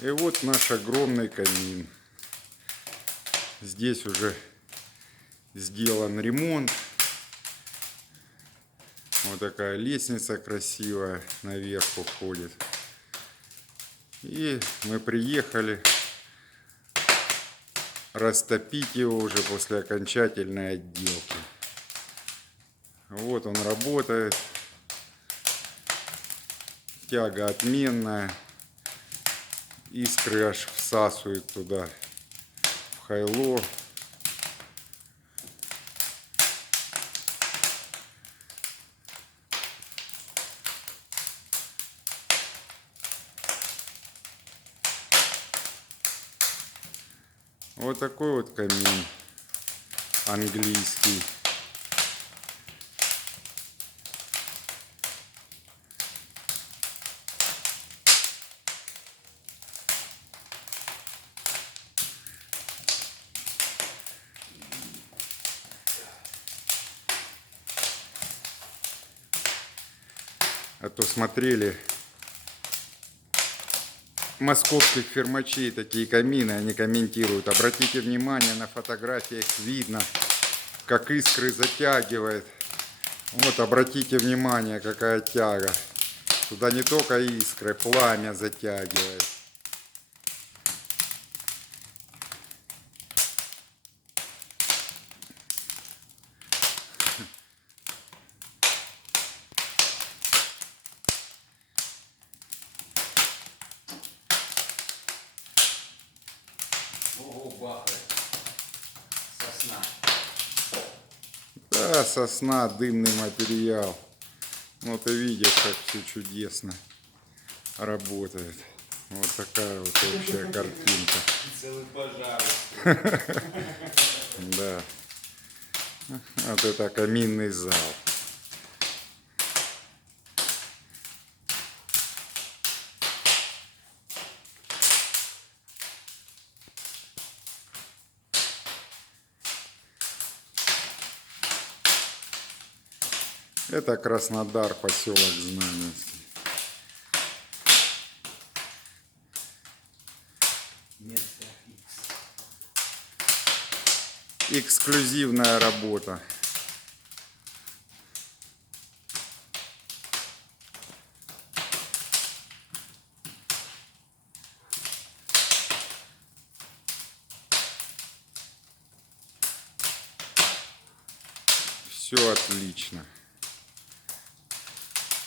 И вот наш огромный камин. Здесь уже сделан ремонт. Вот такая лестница красивая наверх уходит. И мы приехали растопить его уже после окончательной отделки. Вот он работает. Тяга отменная. Искры аж всасывают туда в хайло. Вот такой вот камин английский. А то смотрели московских фермачей такие камины, они комментируют. Обратите внимание, на фотографиях видно, как искры затягивает. Вот обратите внимание, какая тяга. Туда не только искры, пламя затягивает. Ого, бахает. Сосна. Да, сосна, дымный материал. Ну ты видишь, как все чудесно работает. Вот такая вот общая картинка. Целый пожар. Да. Вот это каминный зал. Это Краснодар, поселок Знаменский. Место X. Эксклюзивная работа. Все отлично.